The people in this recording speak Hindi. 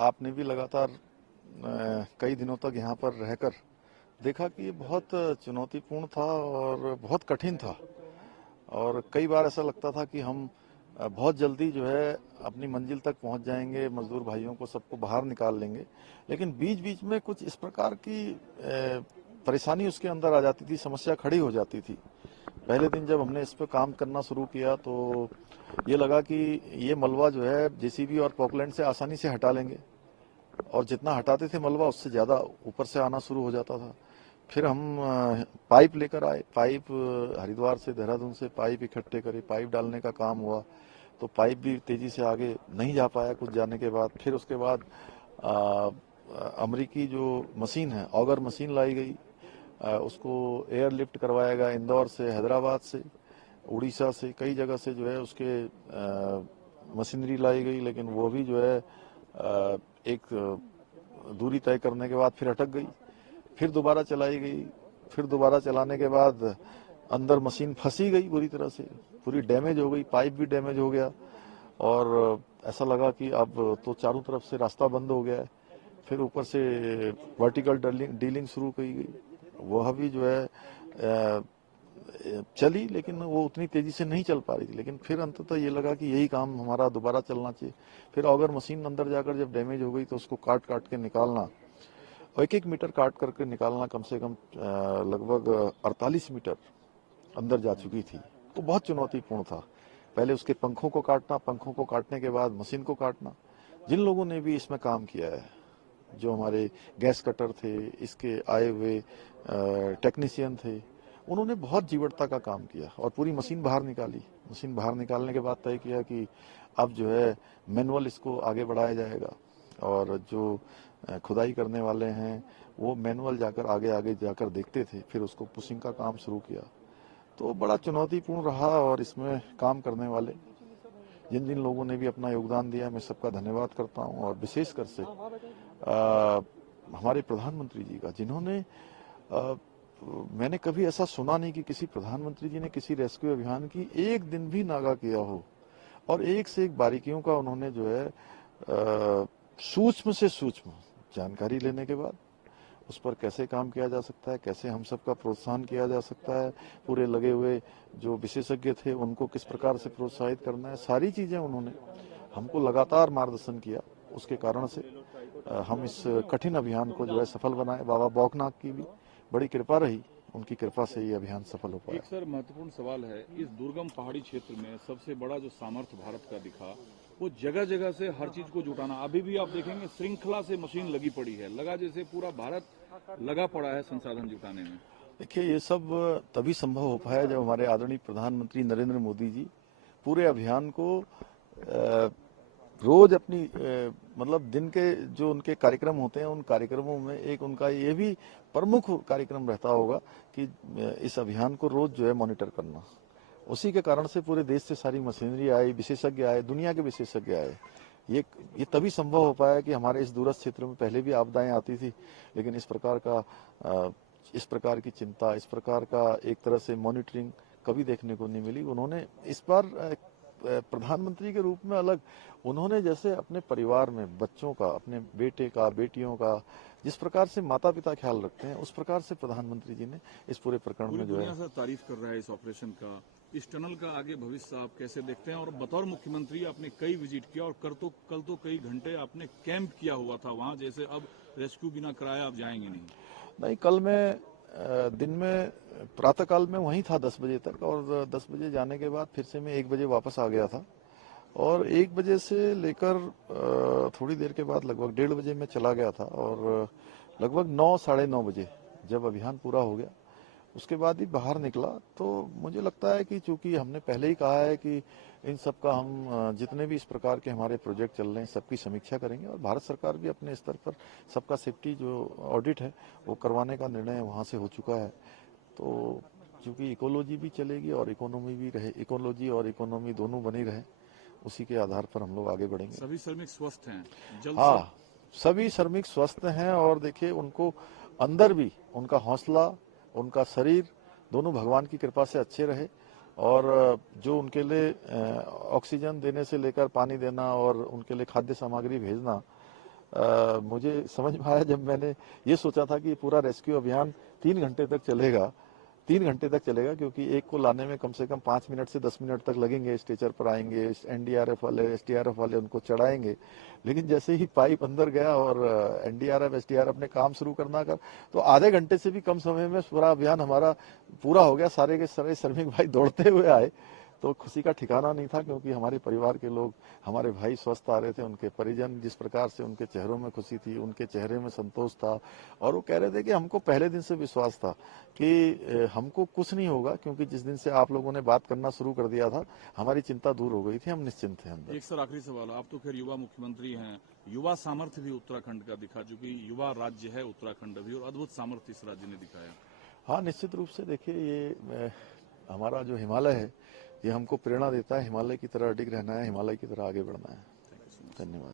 आपने भी लगातार कई दिनों तक यहाँ पर रहकर देखा कि ये बहुत चुनौतीपूर्ण था और बहुत कठिन था। और कई बार ऐसा लगता था कि हम बहुत जल्दी जो है अपनी मंजिल तक पहुंच जाएंगे, मजदूर भाइयों को सबको बाहर निकाल लेंगे। लेकिन बीच बीच में कुछ इस प्रकार की परेशानी उसके अंदर आ जाती थी, समस्या खड़ी हो जाती थी। पहले दिन जब हमने इस पर काम करना शुरू किया तो ये लगा कि ये मलबा जो है जेसीबी और पॉकलैंड से आसानी से हटा लेंगे, और जितना हटाते थे मलबा उससे ज़्यादा ऊपर से आना शुरू हो जाता था। फिर हम पाइप लेकर आए, पाइप हरिद्वार से, देहरादून से पाइप इकट्ठे करे, पाइप डालने का काम हुआ। तो पाइप भी तेजी से आगे नहीं जा पाया कुछ जाने के बाद। फिर उसके बाद अमरीकी जो मशीन है, ऑगर मशीन लाई गई। उसको एयरलिफ्ट करवाया गया इंदौर से, हैदराबाद से, उड़ीसा से, कई जगह से जो है उसके मशीनरी लाई गई। लेकिन वो भी जो है एक दूरी तय करने के बाद फिर अटक गई। फिर दोबारा चलाई गई। फिर दोबारा चलाने के बाद अंदर मशीन फंसी गई बुरी तरह से, पूरी डैमेज हो गई, पाइप भी डैमेज हो गया। और ऐसा लगा कि अब तो चारों तरफ से रास्ता बंद हो गया है। फिर ऊपर से वर्टिकल डीलिंग शुरू की गई, वह भी जो है चली, लेकिन वो उतनी तेजी से नहीं चल पा रही थी। लेकिन फिर अंततः ये लगा कि यही काम हमारा दोबारा चलना चाहिए। फिर ऑगर मशीन अंदर जाकर जब डैमेज हो गई तो उसको काट काट के निकालना, और एक एक मीटर काट करके निकालना, कम से कम लगभग 48 मीटर अंदर जा चुकी थी। तो बहुत चुनौतीपूर्ण था। पहले उसके पंखों को काटना, पंखों को काटने के बाद मशीन को काटना। जिन लोगों ने भी इसमें काम किया है, जो हमारे गैस कटर थे, इसके आए हुए टेक्नीशियन थे, उन्होंने बहुत जीवटता का काम किया और पूरी मशीन बाहर निकाली। मशीन बाहर निकालने के बाद तय किया कि अब जो है मैनुअल इसको आगे बढ़ाया जाएगा, और जो खुदाई करने वाले हैं वो मैनुअल जाकर आगे आगे जाकर देखते थे। फिर उसको पुशिंग का काम शुरू किया। तो बड़ा चुनौतीपूर्ण रहा, और इसमें काम करने वाले जिन जिन लोगों ने भी अपना योगदान दिया, मैं सबका धन्यवाद करता हूं। और विशेषकर से हमारे प्रधानमंत्री जी का, जिन्होंने मैंने कभी ऐसा सुना नहीं कि किसी प्रधानमंत्री जी ने किसी रेस्क्यू अभियान की एक दिन भी नागा किया हो, और एक से एक बारीकियों का उन्होंने जो है सूक्ष्म से सूक्ष्म जानकारी लेने के बाद उस पर कैसे काम किया जा सकता है, कैसे हम सबका प्रोत्साहन किया जा सकता है, पूरे लगे हुए जो विशेषज्ञ थे उनको किस प्रकार से प्रोत्साहित करना है, सारी चीजें उन्होंने हमको लगातार मार्गदर्शन किया। उसके कारण से हम इस कठिन अभियान को जो है सफल बनाए। बाबा बौखनाथ की भी बड़ी कृपा रही, उनकी कृपा से ये अभियान सफल हो पाया। एक सर महत्वपूर्ण सवाल है, इस दुर्गम पहाड़ी क्षेत्र में सबसे बड़ा जो सामर्थ्य भारत का दिखा, वो जगह जगह से हर चीज को जुटाना। अभी भी आप देखेंगे श्रृंखला से मशीन लगी पड़ी है, लगा जैसे पूरा भारत लगा पड़ा है संसाधन जुटाने में। देखिए, ये सब तभी संभव हो पाया जब हमारे आदरणीय प्रधानमंत्री नरेंद्र मोदी जी पूरे अभियान को रोज अपनी मतलब दिन के जो उनके कार्यक्रम होते हैं, उन कार्यक्रमों में एक उनका ये भी प्रमुख कार्यक्रम रहता होगा कि इस अभियान को रोज जो है मॉनिटर करना। उसी के कारण से पूरे देश से सारी मशीनरी आई, विशेषज्ञ आए, दुनिया के विशेषज्ञ आए। ये ये तभी संभव हो पाया कि हमारे इस दूरस्थ क्षेत्र में पहले भी आपदाएं आती थी, लेकिन इस प्रकार की चिंता, इस प्रकार का एक तरह से मॉनिटरिंग कभी देखने को नहीं मिली। उन्होंने इस बार प्रधानमंत्री के रूप में अलग, उन्होंने जैसे अपने परिवार में बच्चों का, अपने बेटे का, बेटियों का जिस प्रकार से माता पिता ख्याल रखते हैं, उस प्रकार से प्रधानमंत्री जी ने इस पूरे प्रकरण पूरी में जो दुनिया है। से तारीफ कर रहा है इस ऑपरेशन का। इस टनल का आगे भविष्य आप कैसे देखते हैं? और बतौर मुख्यमंत्री आपने कई विजिट किया, और कल तो कई घंटे आपने कैंप किया हुआ था वहां, जैसे अब रेस्क्यू बिना कराए आप जाएंगे नहीं। नहीं, कल मैं दिन में प्रातःकाल में वहीं था 10 बजे तक, और 10 बजे जाने के बाद फिर से मैं 1 बजे वापस आ गया था। और 1 बजे से लेकर थोड़ी देर के बाद लगभग 1:30 बजे मैं चला गया था, और लगभग 9 साढ़े 9 बजे जब अभियान पूरा हो गया उसके बाद ही बाहर निकला। तो मुझे लगता है कि चूंकि हमने पहले ही कहा है कि इन सब का हम जितने भी इस प्रकार के हमारे प्रोजेक्ट चल रहे हैं सबकी समीक्षा करेंगे, और भारत सरकार भी अपने स्तर पर सबका सेफ्टी जो ऑडिट है वो करवाने का निर्णय वहाँ से हो चुका है। तो चूंकि इकोलॉजी भी चलेगी और इकोनॉमी भी रहे, इकोलॉजी और इकोनॉमी दोनों बनी रहे, उसी के आधार पर हम लोग आगे बढ़ेंगे। सभी श्रमिक स्वस्थ हैं, जल्द सब। हाँ, सभी श्रमिक स्वस्थ हैं, और देखिए उनको अंदर भी उनका हौसला, उनका शरीर दोनों भगवान की कृपा से अच्छे रहे। और जो उनके लिए ऑक्सीजन देने से लेकर पानी देना और उनके लिए खाद्य सामग्री भेजना, मुझे समझ में आया जब मैंने ये सोचा था कि पूरा रेस्क्यू अभियान 3 घंटे तक चलेगा, 3 घंटे तक चलेगा, क्योंकि एक को लाने में कम से कम 5 मिनट से 10 मिनट तक लगेंगे। स्ट्रेचर पर आएंगे, एनडीआरएफ वाले, एसडीआरएफ वाले उनको चढ़ाएंगे। लेकिन जैसे ही पाइप अंदर गया और एनडीआरएफ एसडीआरएफ ने काम शुरू करना कर, तो आधे घंटे से भी कम समय में पूरा अभियान हमारा पूरा हो गया। सारे के सारे श्रमिक भाई दौड़ते हुए आए, तो खुशी का ठिकाना नहीं था, क्योंकि हमारे परिवार के लोग, हमारे भाई स्वस्थ आ रहे थे, उनके परिजन, जिस प्रकार से उनके चेहरों में खुशी थी, उनके चेहरे में संतोष था। और वो कह रहे थे कि हमको पहले दिन से विश्वास था कि हमको कुछ नहीं होगा, क्योंकि जिस दिन से आप लोगों ने बात करना शुरू कर दिया था, हमारी चिंता दूर हो गई थी, हम निश्चिंत थे अंदर। एक सर आखिरी सवाल, आप तो खैर युवा मुख्यमंत्री हैं, युवा सामर्थ्य भी उत्तराखंड का दिखा, जो कि युवा राज्य है उत्तराखंड भी, और अद्भुत सामर्थ्य इस राज्य ने दिखाया। हाँ, निश्चित रूप से देखिए, ये हमारा जो हिमालय है, ये हमको प्रेरणा देता है, हिमालय की तरह अडिग रहना है, हिमालय की तरह आगे बढ़ना है। धन्यवाद।